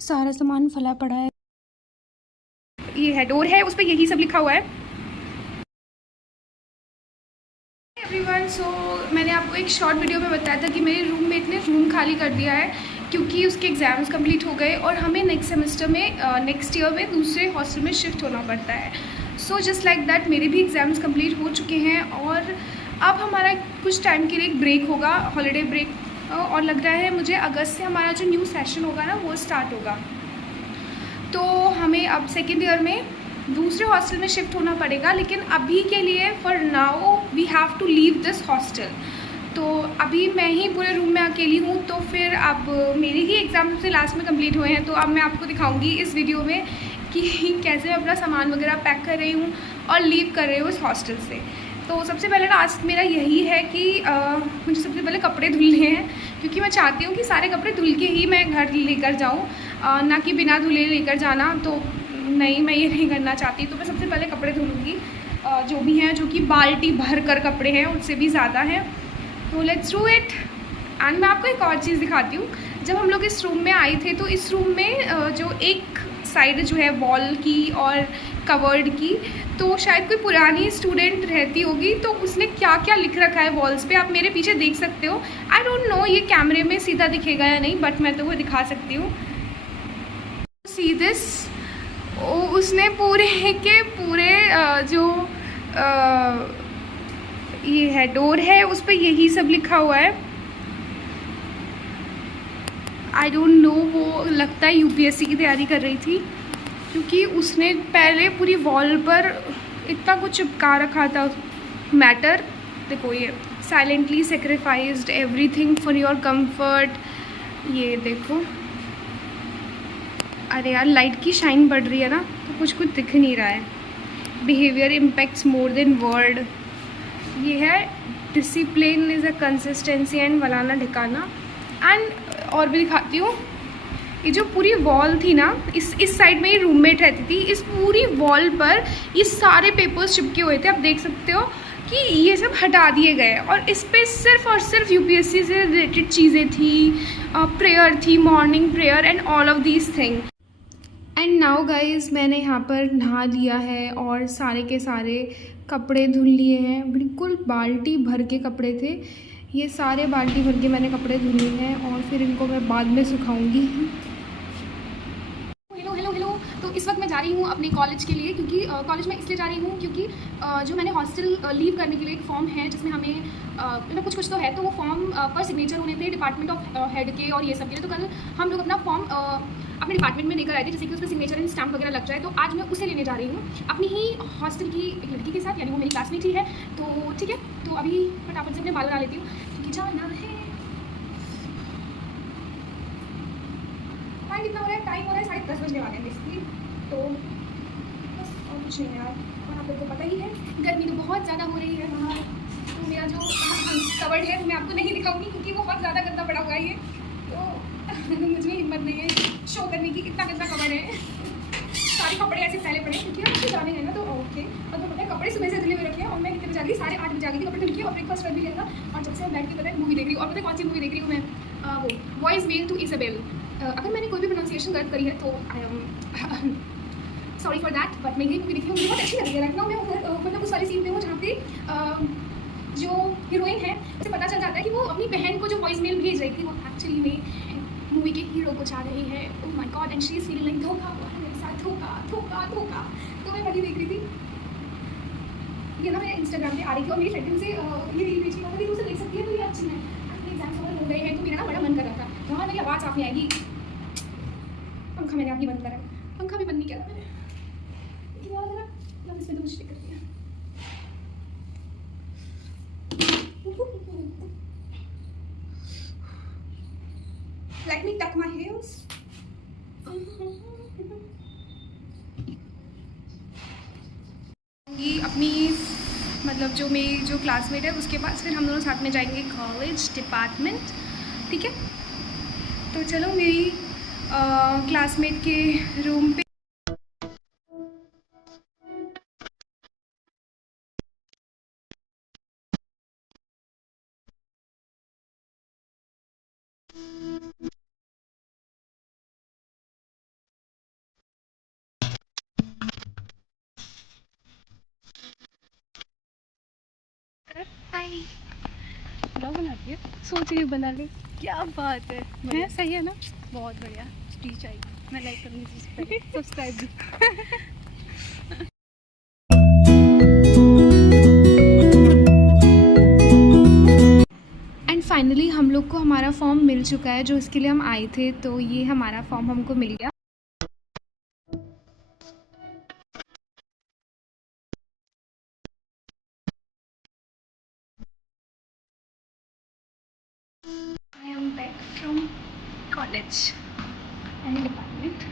सारा सामान फैला पड़ा है। ये है डोर है, उस पर यही सब लिखा हुआ है। एवरीवन, सो मैंने आपको एक शॉर्ट वीडियो में बताया था कि मेरे रूममेट ने रूम खाली कर दिया है क्योंकि उसके एग्ज़ाम्स कंप्लीट हो गए और हमें नेक्स्ट सेमेस्टर में नेक्स्ट ईयर में दूसरे हॉस्टल में शिफ्ट होना पड़ता है। सो जस्ट लाइक दैट मेरे भी एग्ज़ाम्स कंप्लीट हो चुके हैं और अब हमारा कुछ टाइम के लिए एक ब्रेक होगा, हॉलीडे ब्रेक, और लग रहा है मुझे अगस्त से हमारा जो न्यू सेशन होगा ना वो स्टार्ट होगा। तो हमें अब सेकेंड ईयर में दूसरे हॉस्टल में शिफ्ट होना पड़ेगा, लेकिन अभी के लिए for now we have to leave this hostel. तो अभी मैं ही पूरे रूम में अकेली हूँ, तो फिर अब मेरे ही एग्ज़ाम सबसे लास्ट में कंप्लीट हुए हैं, तो अब मैं आपको दिखाऊंगी इस वीडियो में कि कैसे मैं अपना सामान वगैरह पैक कर रही हूँ और लीव कर रही हूँ इस हॉस्टल से। तो सबसे पहले टास्क मेरा यही है कि मुझे सबसे पहले कपड़े धुलने हैं, क्योंकि मैं चाहती हूँ कि सारे कपड़े धुल के ही मैं घर लेकर जाऊँ, ना कि बिना धुले लेकर जाना। तो नहीं, मैं ये नहीं करना चाहती। तो मैं सबसे पहले कपड़े धुलूँगी, जो भी हैं, जो कि बाल्टी भर कर कपड़े हैं, उससे भी ज़्यादा हैं। तो लेट्स डू इट। एंड मैं आपको एक और चीज़ दिखाती हूँ। जब हम लोग इस रूम में आए थे तो इस रूम में जो एक साइड जो है वॉल की और कवर्ड की, तो शायद कोई पुरानी स्टूडेंट रहती होगी, तो उसने क्या क्या लिख रखा है वॉल्स पे आप मेरे पीछे देख सकते हो। आई डोंट नो ये कैमरे में सीधा दिखेगा या नहीं, बट मैं तो वो दिखा सकती हूँ। सी दिस, उसने पूरे के पूरे जो ये है डोर है, उस पर यही सब लिखा हुआ है। आई डोंट नो, वो लगता है यूपीएससी की तैयारी कर रही थी, क्योंकि उसने पहले पूरी वॉल पर इतना कुछ चिपका रखा था। मैटर देखो, ये silently sacrificed everything for your comfort, ये देखो। अरे यार, लाइट की शाइन बढ़ रही है ना, तो कुछ कुछ दिख नहीं रहा है। Behaviour impacts more than word, ये है discipline is a consistency and फलाना ठिकाना। एंड और भी दिखाती हूँ। ये जो पूरी वॉल थी ना, इस साइड में ही रूममेट रहती थी, इस पूरी वॉल पर ये सारे पेपर्स चिपके हुए थे। आप देख सकते हो कि ये सब हटा दिए गए और इस पर सिर्फ और सिर्फ यूपीएससी से रिलेटेड चीज़ें थी, प्रेयर थी, morning prayer and all of these thing. And now guys, मैंने यहाँ पर नहा लिया है और सारे के सारे कपड़े धुल लिए हैं। बिल्कुल बाल्टी भर के कपड़े थे, ये सारे बाल्टी भर के मैंने कपड़े धुले हैं और फिर इनको मैं बाद में सुखाऊंगी। Hello hello hello. तो इस वक्त मैं जा रही हूँ अपने कॉलेज के लिए, क्योंकि कॉलेज में इसलिए जा रही हूँ क्योंकि जो मैंने हॉस्टल लीव करने के लिए एक फॉर्म है जिसमें हमें मतलब कुछ कुछ तो है, तो वो फॉर्म पर सिग्नेचर होने थे डिपार्टमेंट ऑफ हेड के और ये सब के लिए। तो कल हम लोग अपना फॉर्म अपने डिपार्टमेंट में लेकर आए थे, जैसे कि उस पर सिग्नेचर एंड स्टैम्प वगैरह लग जाए। तो आज मैं उसे लेने जा रही हूँ अपनी ही हॉस्टल की एक लड़की के साथ, यानी वो मेरी क्लासमेट ही है। तो ठीक है, तो अभी फटाफट से अपने बाल बना लेती हूँ क्योंकि जाना है। टाइम कितना हो रहा है? टाइम हो रहा है 10:30 बजने वाले हैं बेसिकली। तो बस और कुछ नहीं है यार, और आप लोग को पता ही है गर्मी तो बहुत ज़्यादा हो रही है बाहर। तो मेरा जो कवर्ड है मैं आपको नहीं दिखाऊंगी क्योंकि वो बहुत ज़्यादा गंदा पड़ा हुआ है ये। तो मुझे हिम्मत नहीं है शो करने की, इतना गंदा कवर्ड है। सारे कपड़े ऐसे फैले पड़े हैं क्योंकि हम अच्छे जाने हैं ना, तो ओके। और तो पता है कपड़े सुबह से धुले हुए रखे हैं और मैं कितने बजे आ गई? 8:30 बजे आ गई थी कपड़े धुल के और ब्रेकफास्ट कर भी लिया था। और जब से मैं बैठ के पता है मूवी देख रही हूँ, और पता है कौन सी मूवी देख रही हूँ मैं? वो वॉइस मेल टू इज़ाबेल। अगर मैंने कोई भी प्रोनाउंसिएशन गलत करी है तो I am sorry for that, but मैं यही मूवी देखी हूँ, मुझे बहुत अच्छी लगी है। लखनऊ में मतलब उस वाली सीन में वो जहाँ पे जो हीरोइन है उसे पता चल जाता है कि वो अपनी बहन को जो वॉइस मेल भेज रही थी वो एक्चुअली में मूवी के हीरो को चाह रही है। Oh my God, and she is feeling like धोखा हुआ है मेरे साथ, धोखा धोखा धोखा। तो मैं वही देख रही थी, ये ना मेरे इंस्टाग्राम पे आ रही थी और मेरी फ्रेंड से ये रील भेजी थी, तो उसे देख सकती है। तो ये अच्छी है, अपने एग्जाम्स ओवर हो गए हैं तो मेरा ना बड़ा मन कर रहा था। हाँ, मेरी आवाज़ साफ नहीं आएगी। पंखा मैंने अभी बंद करा है, पंखा भी बंद नहीं किया था मैंने, लेकिन यार ना इसमें तो मुझे दिक्कत नहीं है। Let me tuck my heels. ये अपनी मतलब जो मेरी जो क्लासमेट है उसके पास, फिर हम दोनों साथ में जाएंगे कॉलेज डिपार्टमेंट। ठीक है, तो चलो मेरी क्लासमेट के रूम पे ब्लॉग बनाती है, सोच रही बना ले। क्या बात है सही है ना? बहुत बढ़िया। स्पीच आई, मैं लाइक करूँगी, सब्सक्राइब भी। एंड फाइनली हम लोग को हमारा फॉर्म मिल चुका है, जो इसके लिए हम आए थे। तो ये हमारा फॉर्म हमको मिल गया। I am back from college and department.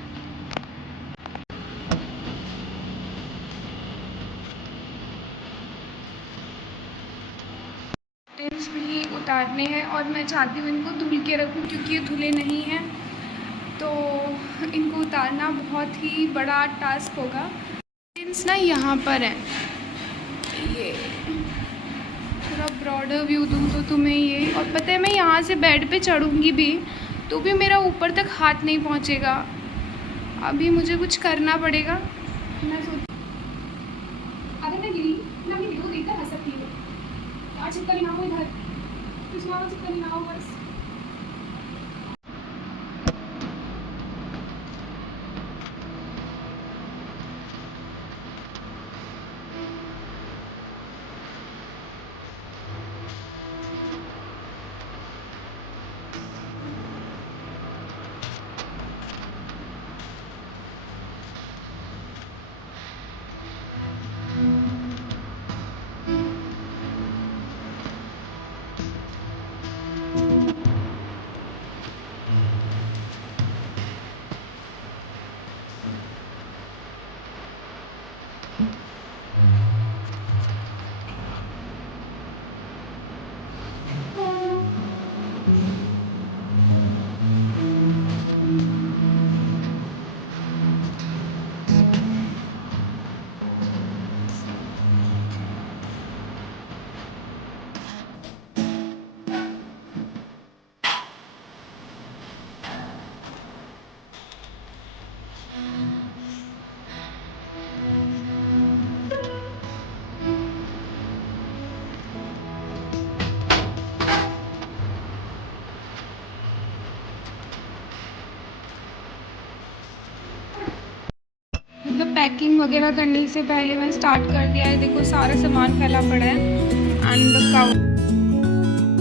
Tents भी उतारने हैं और मैं चाहती हूँ इनको धुल के रखूँ, क्योंकि ये धुले नहीं हैं। तो इनको उतारना बहुत ही बड़ा टास्क होगा। टेंस ना यहाँ पर है, ये थोड़ा ब्रॉडर व्यू दूँ तो तुम्हें ये। और पता है मैं यहाँ से बेड पे चढ़ूँगी भी तो भी मेरा ऊपर तक हाथ नहीं पहुँचेगा। अभी मुझे कुछ करना पड़ेगा। मैं सोच अगर मैं गिरी ना, मैं वीडियो देखकर हंस सकती हूँ। आज चिपका ना हो इधर, कुछ ना हो, चिपका ना हो बस। मतलब पैकिंग वगैरह करने से पहले मैं स्टार्ट कर दिया है। देखो सारा सामान फैला पड़ा है एंड द काउच।